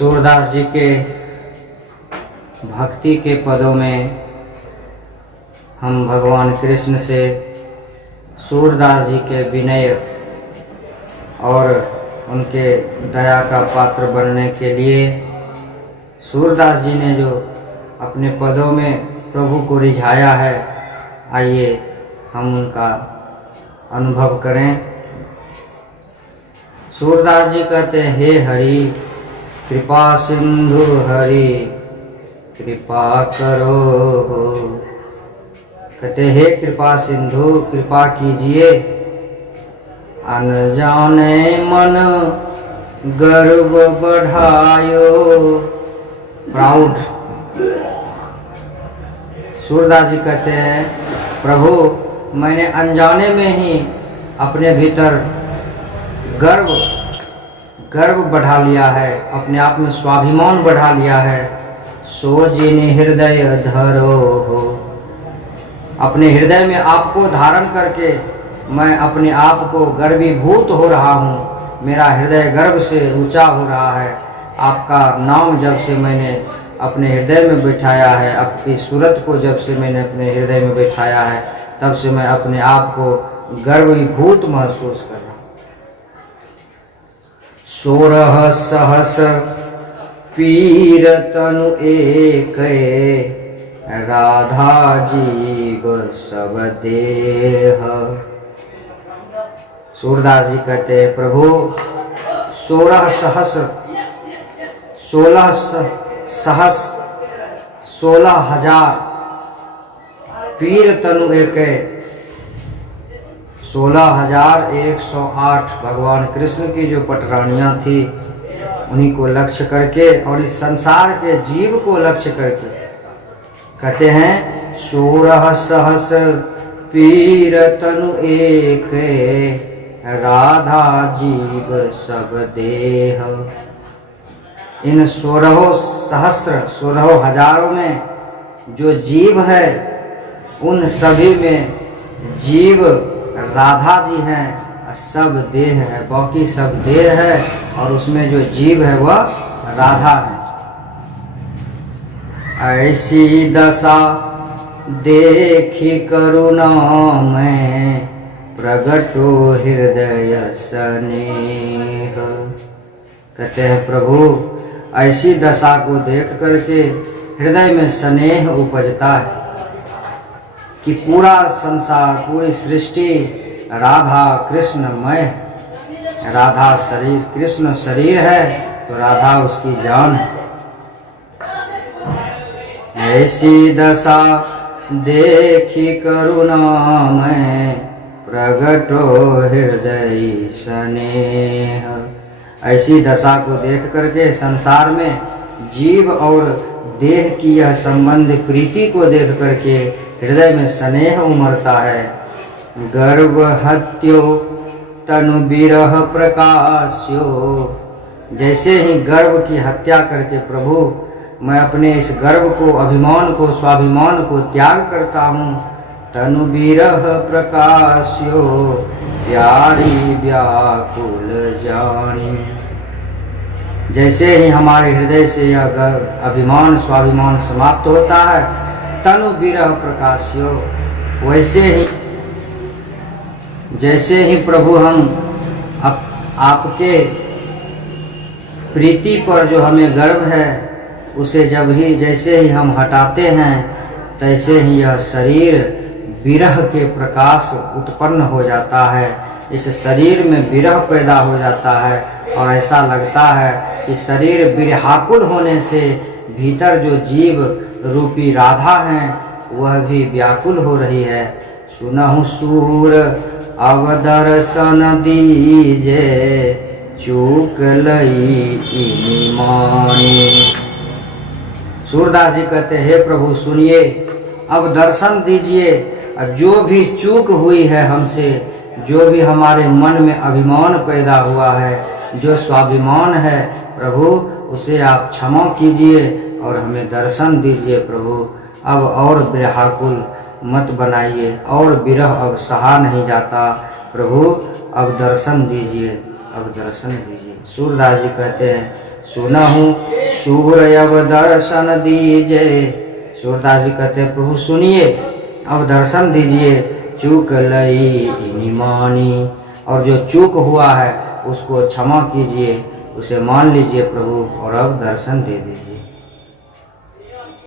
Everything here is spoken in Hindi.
सूरदास जी के भक्ति के पदों में हम भगवान कृष्ण से सूरदास जी के विनय और उनके दया का पात्र बनने के लिए सूरदास जी ने जो अपने पदों में प्रभु को रिझाया है, आइए हम उनका अनुभव करें। सूरदास जी कहते हैं, हे हरि कृपा सिंधु हरि कृपा करो। कहते हे कृपा सिंधु कृपा कीजिए, अनजाने मन गर्व बढ़ायो। प्राउड। सूरदास जी कहते हैं, प्रभु मैंने अनजाने में ही अपने भीतर गर्व बढ़ा लिया है, अपने आप में स्वाभिमान बढ़ा लिया है। सो जिनि हृदय धरो हो, अपने हृदय में आपको धारण करके मैं अपने आप को गर्वीभूत हो रहा हूँ। मेरा हृदय गर्व से ऊंचा हो रहा है। आपका नाम जब से मैंने अपने हृदय में बिठाया है, आपकी सूरत को जब से मैंने अपने हृदय में बिठाया है, तब से मैं अपने आप को गर्वीभूत महसूस कर रहा हूँ। 16 सहस पीर तनु एक, राधा जीव सब देह। सूरदास जी कहते हैं, प्रभु 16,000 पीर तनु एक, 16,108 भगवान कृष्ण की जो पटरानियां थी, उन्हीं को लक्ष्य करके और इस संसार के जीव को लक्ष्य करके कहते हैं, 16 सहस पीर तनु एक, राधा जीव सब देह। इन 16 सहस्त्र 16 हजारों में जो जीव है, उन सभी में जीव राधा जी हैं, सब देह है, बाकी सब देह है, और उसमें जो जीव है वह राधा है। ऐसी दशा देखी करुणा में प्रगटो हृदय स्नेह। कहते हैं, प्रभु ऐसी दशा को देख करके हृदय में स्नेह उपजता है कि पूरा संसार, पूरी सृष्टि राधा कृष्णमय है। राधा शरीर, कृष्ण शरीर है, तो राधा उसकी जान है। ऐसी दशा देखी करुणा में प्रगटो हृदय स्नेह। ऐसी दशा को देख करके संसार में जीव और देह की यह संबंध प्रीति को देख करके हृदय में स्नेह उमड़ता है। गर्व हत्यो तनु विरह प्रकाश्यो। जैसे ही गर्व की हत्या करके प्रभु मैं अपने इस गर्व को, अभिमान को, स्वाभिमान को त्याग करता हूँ। तनु विरह प्रकाश्यो प्यारी व्याकुल जानी। जैसे ही हमारे हृदय से यह अभिमान स्वाभिमान समाप्त होता है, तनु विरह प्रकाश्यो, वैसे ही जैसे ही प्रभु हम आपके प्रीति पर जो हमें गर्व है, उसे जैसे ही हम हटाते हैं, तैसे ही यह शरीर विरह के प्रकाश उत्पन्न हो जाता है। इस शरीर में विरह पैदा हो जाता है और ऐसा लगता है कि शरीर विरहाकुल होने से भीतर जो जीव रूपी राधा हैं, वह भी व्याकुल हो रही है। सुनहु सूर अवदर्शन दीजे, चूक लई इनी मानी। सूरदास जी कहते हैं, हे प्रभु सुनिए, अब दर्शन दीजिए। जो भी चूक हुई है हमसे, जो भी हमारे मन में अभिमान पैदा हुआ है, जो स्वाभिमान है, प्रभु उसे आप क्षमा कीजिए और हमें दर्शन दीजिए। प्रभु अब और विरहाकुल मत बनाइए, और विरह अब सहा नहीं जाता। प्रभु अब दर्शन दीजिए, अब दर्शन दीजिए। सूरदास जी कहते हैं, सुनहु सूर्य अब दर्शन दीजिए। सूरदास जी कहते हैं प्रभु सुनिए, अब दर्शन दीजिए, चूक लई निमानी, और जो चूक हुआ है उसको क्षमा कीजिए, उसे मान लीजिए प्रभु, और अब दर्शन दे दीजिए।